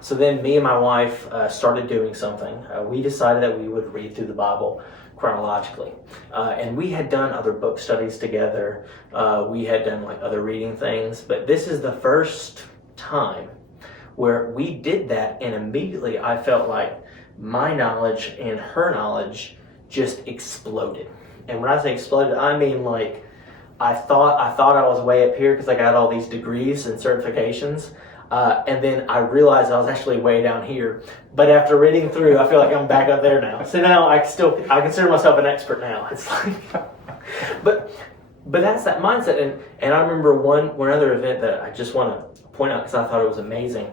So then me and my wife started doing something. We decided that we would read through the Bible chronologically. And we had done other book studies together. We had done like other reading things, but this is the first time where we did that, and immediately I felt like my knowledge and her knowledge just exploded. And when I say exploded, I mean like I thought I was way up here because I got all these degrees and certifications. And then I realized I was actually way down here. But after reading through, I feel like I'm back up there now. So now I consider myself an expert now. It's like, but that's that mindset. And I remember one other event that I just want to point out because I thought it was amazing.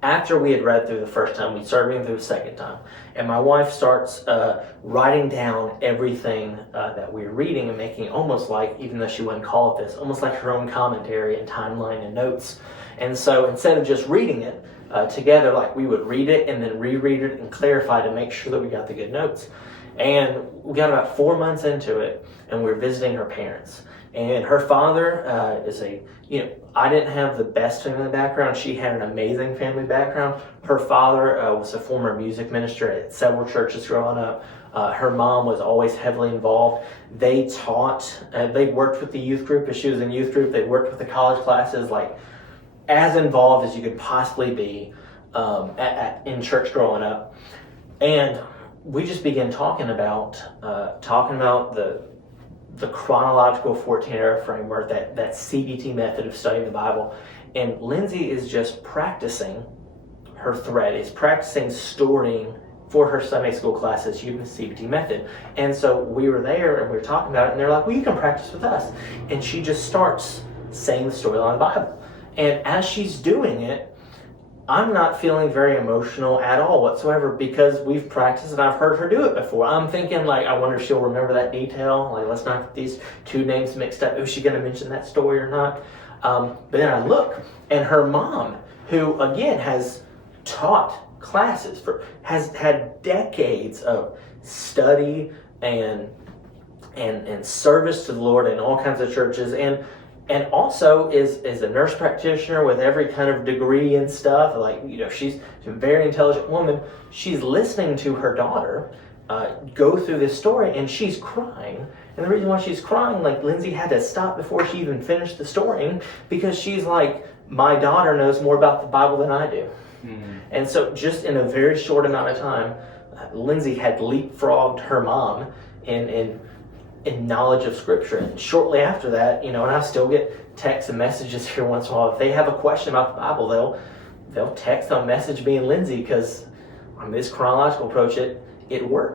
After we had read through the first time, we started reading through the second time, and my wife starts writing down everything that we were reading and making almost like, even though she wouldn't call it this, almost like her own commentary and timeline and notes. And so instead of just reading it together, like we would read it and then reread it and clarify to make sure that we got the good notes. And we got about 4 months into it, and we were visiting her parents. And her father is I didn't have the best family background. She had an amazing family background. Her father was a former music minister at several churches growing up. Her mom was always heavily involved. They taught, they worked with the youth group as she was in youth group. They worked with the college classes, like as involved as you could possibly be in church growing up. And we just began talking about the chronological 14-era framework, that CBT method of studying the Bible. And Lindsey is just practicing her thread, is practicing storing for her Sunday school classes using the CBT method. And so we were there and we were talking about it, and they're like, well, you can practice with us. And she just starts saying the storyline of the Bible. And as she's doing it, I'm not feeling very emotional at all whatsoever because we've practiced and I've heard her do it before. I'm thinking like, I wonder if she'll remember that detail. Like, let's not get these two names mixed up. Is she going to mention that story or not? But then I look, and her mom, who again has taught classes, has had decades of study and service to the Lord in all kinds of churches, and also is a nurse practitioner with every kind of degree and stuff. Like, she's a very intelligent woman. She's listening to her daughter go through this story, and she's crying. And the reason why she's crying, like, Lindsey had to stop before she even finished the story because she's like, my daughter knows more about the Bible than I do. Mm-hmm. And so just in a very short amount of time, Lindsey had leapfrogged her mom in knowledge of Scripture. And shortly after that, and I still get texts and messages here once in a while. If they have a question about the Bible, they'll text or message me and Lindsey, because on this chronological approach, it works.